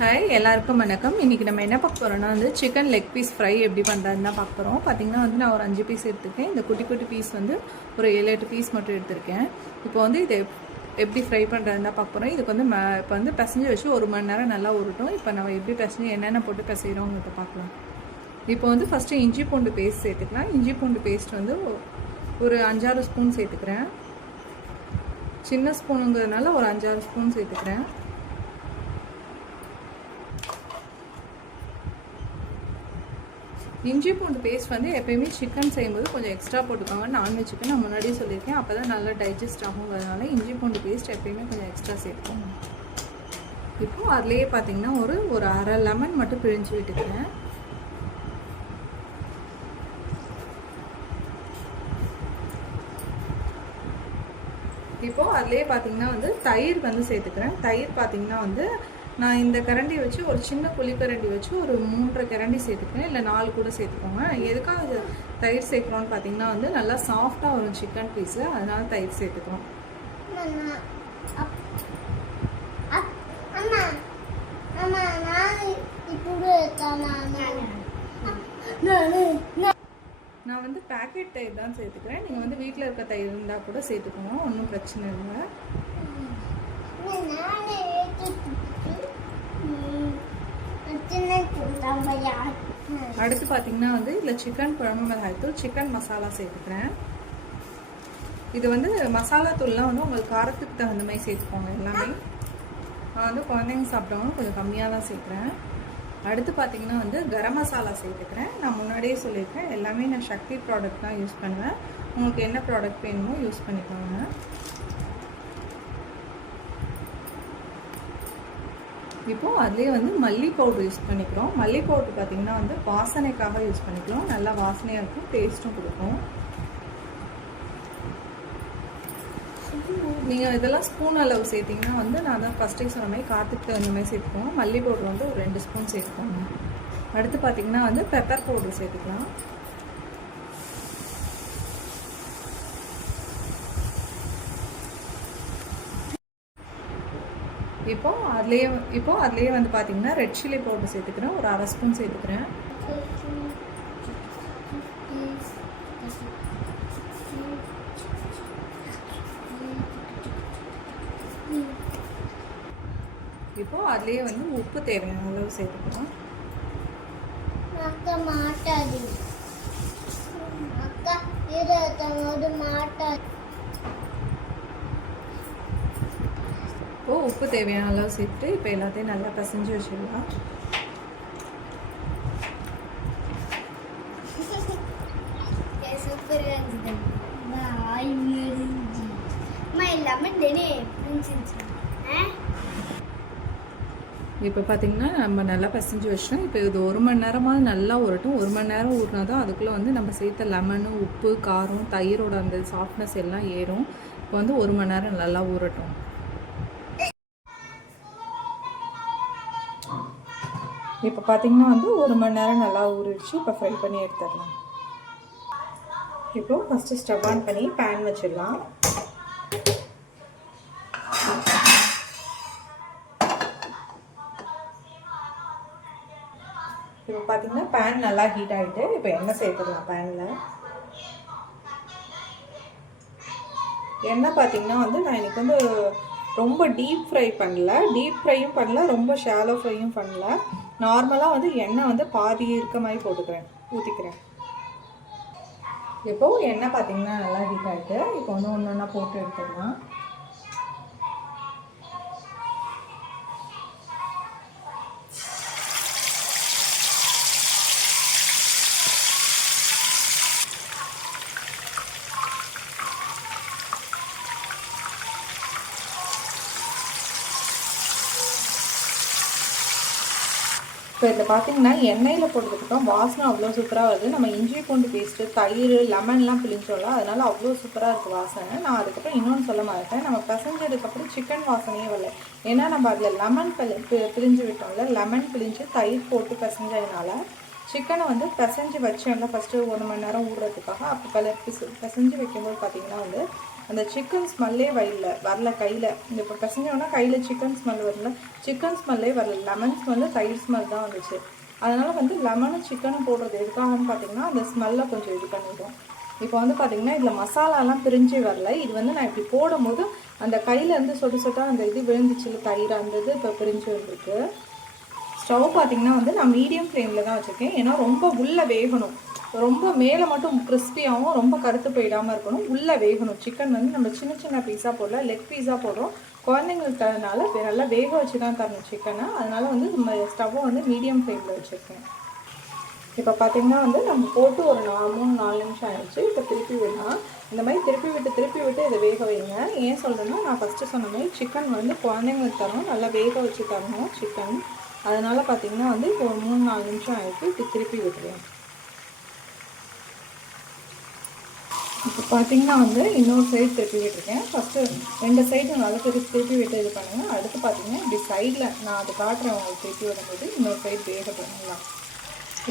Hi எல்லாருக்கும் வணக்கம். இன்றைக்கி நம்ம என்ன பார்க்க போகிறோம்னா வந்து சிக்கன் லெக் பீஸ் ஃப்ரை எப்படி பண்ணுறதுன்னு தான் பார்க்க போகிறோம். பார்த்திங்கன்னா வந்து நான் ஒரு 5 பீஸ் எடுத்துருக்கேன். இந்த குட்டி குட்டி பீஸ் வந்து ஒரு 7-8 பீஸ் மட்டும் எடுத்திருக்கேன். இப்போ வந்து இதை எப்படி ஃப்ரை பண்ணுறதுன்னு தான் பார்க்க போகிறோம். இதுக்கு வந்து இப்போ வந்து பிசைஞ்சு வச்சு 1 மணி நேரம் நல்லா உருட்டும். இப்போ நம்ம எப்படி பிசைஞ்சு என்னென்ன போட்டு பிசைகிறோங்கிறத பார்க்கலாம். இப்போ வந்து ஃபஸ்ட்டு இஞ்சி பூண்டு பேஸ்ட் சேர்த்துக்கலாம். இஞ்சி பூண்டு பேஸ்ட் வந்து ஒரு 5-6 ஸ்பூன் சேர்த்துக்கிறேன். சின்ன ஸ்பூனுங்கிறதுனால ஒரு 5-6 ஸ்பூன் சேர்த்துக்கிறேன். இஞ்சி பூண்டு பேஸ்ட் வந்து எப்போயுமே சிக்கன் செய்யும்போது கொஞ்சம் எக்ஸ்ட்ரா போட்டுக்கோங்க. நான்வெஜ் சிக்கன் நான் முன்னாடியே சொல்லியிருக்கேன், அப்போ தான் நல்லா டைஜஸ்ட் ஆகுங்கிறதுனால இஞ்சி பூண்டு பேஸ்ட் எப்போயுமே கொஞ்சம் எக்ஸ்ட்ரா சேர்த்துக்கோங்க. இப்போது அதுலேயே பார்த்தீங்கன்னா ஒரு அரை லெமன் மட்டும் பிழிஞ்சு விட்டுக்கிறேன். இப்போது அதுலேயே பார்த்தீங்கன்னா வந்து தயிர் வந்து சேர்த்துக்கிறேன். தயிர் பார்த்தீங்கன்னா வந்து நான் இந்த கரண்டி வச்சு ஒரு சின்ன குழிக்கரண்டி வச்சு ஒரு 3 கரண்டி சேர்த்துக்கிறேன், இல்லை 4 கூட சேர்த்துக்கோங்க. எதுக்காக தயிர் சேர்க்குறோன்னு பார்த்தீங்கன்னா வந்து நல்லா சாஃப்டாக வரும் சிக்கன் பீஸு, அதனால தயிர் சேர்த்துக்கிறோம். நான் வந்து பேக்கெட் தயிர் தான் சேர்த்துக்கிறேன். நீங்கள் வந்து வீட்டில் இருக்க தயிர் இருந்தால் கூட சேர்த்துக்கணும், ஒன்றும் பிரச்சனை இல்லை. அடுத்து பார்த்தீங்கன்னா வந்து இதில் சிக்கன் குழம்பு மிளகாய்த்தூள், சிக்கன் மசாலா சேர்த்துக்கிறேன். இது வந்து மசாலா தூள்லாம் வந்து உங்களுக்கு காரத்துக்கு தகுந்த மாதிரி சேர்த்துக்கோங்க. எல்லாமே நான் வந்து குழந்தைங்க சாப்பிட்டவங்க கொஞ்சம் கம்மியாக தான் சேர்க்குறேன். அடுத்து பார்த்தீங்கன்னா வந்து கரம் மசாலா சேர்த்துக்கிறேன். நான் முன்னாடியே சொல்லியிருக்கேன், எல்லாமே நான் சக்தி ப்ராடக்ட் தான் யூஸ் பண்ணுவேன். உங்களுக்கு என்ன ப்ராடக்ட் வேணுமோ யூஸ் பண்ணிக்கோங்க. இப்போது அதுலேயே வந்து மல்லி பவுடர் யூஸ் பண்ணிக்கிறோம். மல்லி பவுடர் பார்த்திங்கன்னா வந்து வாசனைக்காக யூஸ் பண்ணிக்கிறோம். நல்லா வாசனையாக இருக்கும், டேஸ்ட்டும் கொடுக்கும். நீங்கள் இதெல்லாம் ஸ்பூன் அளவு சேர்த்திங்கன்னா வந்து நான் தான் ஃபஸ்ட்டே சொன்ன மாதிரி காற்றுக்கு அந்த மாதிரி சேர்த்துக்கோங்க. மல்லி பவுடர் வந்து ஒரு 2 ஸ்பூன் சேர்த்துக்கோங்க. அடுத்து பார்த்திங்கன்னா வந்து பெப்பர் பவுடர் சேர்த்துக்கலாம். இப்போது அதுலேயே வந்து பார்த்திங்கன்னா ரெட் சில்லி பவுடர் சேர்த்துக்கிறேன், ஒரு 1/2 ஸ்பூன் சேர்த்துக்கிறேன். இப்போது அதுலேயே வந்து உப்பு தேவையான அளவு சேர்த்துக்கிறோம். இப்போது உப்பு தேவையான அளவு சேர்த்து இப்போ எல்லாத்தையும் நல்லா பிசைஞ்சு வச்சிடலாம். இப்போ பார்த்தீங்கன்னா நம்ம நல்லா பிசைஞ்சு வச்சிட்டோம். இப்போ இது 1 மணி நேரமாக நல்லா ஊறட்டும். 1 மணி நேரம் ஊறினா தான் அதுக்குள்ளே வந்து நம்ம சேர்த்த லெமனு, உப்பு, காரம், தயிரோட அந்த சாஃப்ட்னஸ் எல்லாம் ஏறும். இப்போ வந்து 1 மணி நேரம் நல்லா ஊறட்டும். இப்போ பார்த்தீங்கன்னா வந்து 1 மணி நேரம் நல்லா ஊறிடுச்சு. இப்போ ஃப்ரை பண்ணி எடுத்துடலாம். இப்போது ஃபஸ்ட்டு ஸ்டவ் ஆன் பண்ணி பேன் வச்சிடலாம். இப்போ பார்த்தீங்கன்னா பேன் நல்லா ஹீட் ஆகிட்டு இப்போ எண்ணெய் சேர்த்துக்கலாம். பேனில் எண்ணெய் பார்த்தீங்கன்னா வந்து நான் இன்றைக்கி வந்து ரொம்ப டீப் ஃப்ரை பண்ணல, டீப் ஃப்ரையும் பண்ணல, ரொம்ப ஷாலோ ஃப்ரையும் பண்ணல. நார்மலாக வந்து எண்ணெய் வந்து பாதி இருக்க மாதிரி ஊற்றிக்கிறேன். இப்போது எண்ணெய் பார்த்தீங்கன்னா நல்லா ஹீட் ஆகிட்டு இப்போ வந்து ஒன்று ஒன்றா போட்டு எடுத்துக்கலாம். இப்போ இதில் பார்த்தீங்கன்னா எண்ணெயில் போட்டதுக்கப்புறம் வாசனை அவ்வளோ சூப்பராக வருது. நம்ம இஞ்சி பூண்டு பேஸ்ட்டு, தயிர், லெமன்லாம் பிழிஞ்சோம்ல, அதனால் அவ்வளோ சூப்பராக இருக்குது வாசனை. நான் அதுக்கப்புறம் இன்னொன்று சொல்ல மாட்டேன், நம்ம பிசைஞ்சதுக்கப்புறம் சிக்கன் வாசனையே வரல. ஏன்னா நம்ம அதில் லெமன் பிழிஞ்சு விட்டோம்ல, லெமன் பிழிஞ்சு தயிர் போட்டு பிசைஞ்சதுனால சிக்கனை வந்து பிசைஞ்சு வச்சோம்ல ஃபஸ்ட்டு 1 மணி நேரம் ஊறுறதுக்காக. அப்போ பிசைஞ்சு வைக்கும்போது பார்த்திங்கன்னா வந்து அந்த சிக்கன் ஸ்மெல்லே வரல கையில். இந்த இப்போ பசங்கன்னா கையில் சிக்கன் ஸ்மெல் வரல, சிக்கன் ஸ்மெல்லே வரல, லெமன் ஸ்மெல்லு தயிர் ஸ்மெல் தான் வந்துச்சு. அதனால் வந்து லெமனும் சிக்கனும் போடுறது எதுக்காகன்னு பார்த்தீங்கன்னா அந்த ஸ்மெல்லை கொஞ்சம் இது பண்ணிடும். இப்போ வந்து பார்த்திங்கன்னா இதில் மசாலாலாம் பிரிஞ்சு வரல. இது வந்து நான் இப்படி போடும்போது அந்த கையிலேருந்து சொட்டு சொட்டாக அந்த இது விழுந்துச்சு தயிர், அந்த இது இப்போ பிரிஞ்சு வந்துருக்கு. ஸ்டவ் பார்த்திங்கன்னா வந்து நான் மீடியம் ஃப்ளேமில் தான் வச்சுருக்கேன். ஏன்னா ரொம்ப உள்ளே வேகணும், ரொம்ப மேலே மட்டும் கிறிஸ்பியாகவும் ரொம்ப கருத்து போயிடாமல் இருக்கணும், உள்ளே வேகணும். சிக்கன் வந்து நம்ம சின்ன சின்ன பீஸாக போடல, லெக் பீஸாக போடுறோம். குழந்தைங்களுக்கு தரனால நல்லா வேக வச்சு தான் தரணும் சிக்கனை. அதனால் வந்து நம்ம ஸ்டவ்வை வந்து மீடியம் ஃப்ளேமில் வச்சுருக்கேன். இப்போ பார்த்திங்கன்னா வந்து நம்ம போட்டு ஒரு 3-4 நிமிஷம் ஆகிடுச்சு. இப்போ திருப்பி விடலாம். இந்த மாதிரி திருப்பி விட்டு இதை வேக வைங்க. ஏன் சொல்கிறேன்னா நான் ஃபஸ்ட்டு சொன்ன மாதிரி சிக்கன் வந்து குழந்தைங்களுக்கு தரணும், நல்லா வேக வச்சு தரணும் சிக்கன். அதனால் பார்த்திங்கன்னா வந்து இப்போ ஒரு 3-4 நிமிஷம் ஆகிடுச்சு. இப்போ திருப்பி விட்டுருவேன். இப்போ பார்த்திங்கன்னா வந்து இன்னொரு சைடு திருப்பி விட்டுருக்கேன். ஃபஸ்ட்டு 2 சைடு நல்லா திருப்பி விட்டு இது பண்ணுங்கள். அடுத்து பார்த்திங்கன்னா இப்படி சைடில் நான் அது காட்டுறேன் உங்களுக்கு. திருப்பி விடும்போது இன்னொரு சைடு வேக பண்ணலாம்.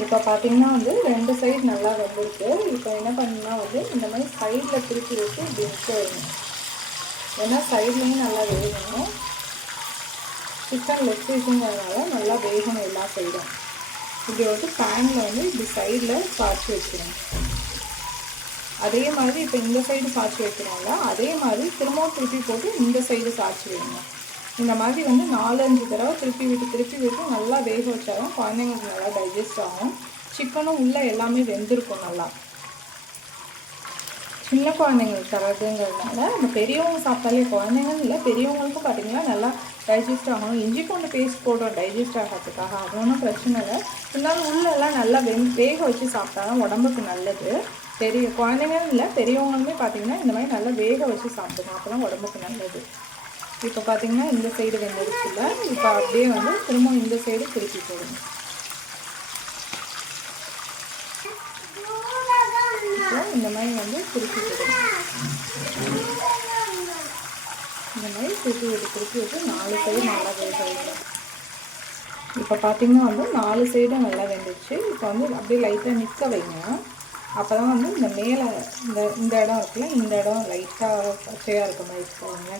இப்போ பார்த்திங்கன்னா வந்து 2 சைடு நல்லா வெந்திருக்கு. இப்போ என்ன பண்ணணும்னா வந்து இந்த மாதிரி சைடில் திருப்பி வச்சு இப்படி நிற்க வைக்கணும். ஏன்னா சைட்லேயும் நல்லா வேகணும். சிக்கன் லெக் பீஸுங்கிறதுனால நல்லா வேகணும் எல்லா சைடும். இப்படி வந்து பேனில் வந்து இப்படி சைடில் சாய்ச்சி வச்சுக்கணும். அதே மாதிரி இப்போ இந்த சைடு சாய்ச்சி வைக்கிறோம்ல, அதே மாதிரி திரும்பவும் திருப்பி போட்டு இந்த சைடு சாய்ச்சி வைங்க. இந்த மாதிரி வந்து 4-5 தடவை திருப்பி விட்டு நல்லா வேக வச்சாலும் குழந்தைங்களுக்கு நல்லா டைஜஸ்ட் ஆகும். சிக்கனும் உள்ளே எல்லாமே வெந்திருக்கும் நல்லா. சின்ன குழந்தைங்களுக்கு தரதுங்கிறதுனால நம்ம பெரியவங்க சாப்பிட்டாலே, குழந்தைங்கன்னு இல்லை பெரியவங்களுக்கும் பார்த்திங்கன்னா நல்லா டைஜஸ்ட் ஆகணும். இஞ்சி பூண்டு பேஸ்ட் போடுறோம் டைஜஸ்ட் ஆகிறதுக்காக, அது ஒன்றும் பிரச்சனை இல்லை. இருந்தாலும் உள்ளெல்லாம் நல்லா வேக வச்சு சாப்பிட்டா தான் உடம்புக்கு நல்லது. குழந்தைங்கன்னு இல்லை பெரியவங்களுமே பார்த்திங்கன்னா இந்த மாதிரி நல்லா வேக வச்சு சாப்பிடுங்க, அப்போ தான் உடம்புக்கு நல்லது. இப்போ பார்த்திங்கன்னா இந்த சைடு வெந்துருச்சுல, இப்போ அப்படியே வந்து திரும்ப இந்த சைடு திருப்பி போடுங்க. இப்போ இந்த மாதிரி வந்து திருப்பி போடுங்க. இந்த மாதிரி திருப்பி விட்டு 4 சைடு நல்லா வேக வைங்க. இப்போ பார்த்திங்கன்னா வந்து 4 சைடும் நல்லா வெந்துருச்சு. இப்போ வந்து அப்படியே லைட்டாக நிற்க வைங்க. அப்போ தான் வந்து இந்த மேலே இந்த இடம் இருக்குல்ல, இந்த இடம் லைட்டாக பச்சையாக இருக்க மாதிரி இருக்காங்க,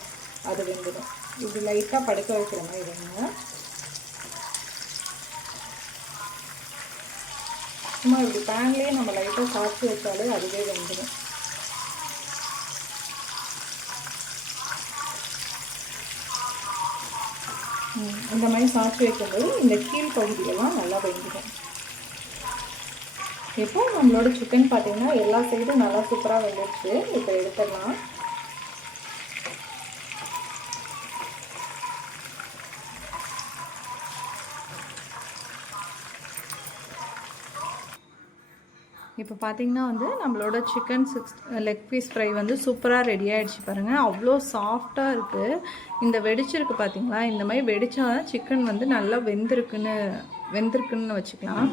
அது வெந்துடும். இப்படி லைட்டாக படுக்க வைக்கிற மாதிரி வைங்க. சும்மா இப்படி பேன்லேயே நம்ம லைட்டாக சாய்ச்சி வச்சாலே அதுவே வெந்துடும். இந்த மாதிரி சாய்ச்சி வைக்கும்போது இந்த கீழ் பகுதியெல்லாம் நல்லா வெந்துடும். இப்போ நம்மளோட சிக்கன் பார்த்திங்கன்னா எல்லா சைடும் நல்லா சூப்பராக வெந்துடுச்சு. இப்போ எடுத்துடலாம். இப்போ பார்த்திங்கன்னா வந்து நம்மளோட சிக்கன் லெக் பீஸ் ஃப்ரை வந்து சூப்பராக ரெடி ஆகிடுச்சு பாருங்கள். அவ்வளோ சாஃப்டாக இருக்குது. இந்த வெடிச்சிருக்கு பார்த்திங்களா, இந்த மாதிரி வெடித்தா தான் சிக்கன் வந்து நல்லா வெந்திருக்குன்னு வச்சுக்கலாம்.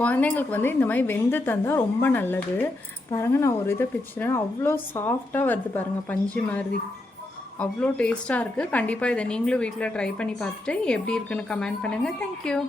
குழந்தைங்களுக்கு வந்து இந்த மாதிரி வெந்து தந்தால் ரொம்ப நல்லது. பாருங்கள், நான் ஒரு இதை பிச்சுறேன், அவ்வளோ சாஃப்டாக வருது பாருங்கள், பஞ்சு மாதிரி. அவ்வளோ டேஸ்ட்டாக இருக்குது. கண்டிப்பாக இதை நீங்களும் வீட்டில் ட்ரை பண்ணி பார்த்துட்டு எப்படி இருக்குன்னு கமெண்ட் பண்ணுங்கள். தேங்க்யூ.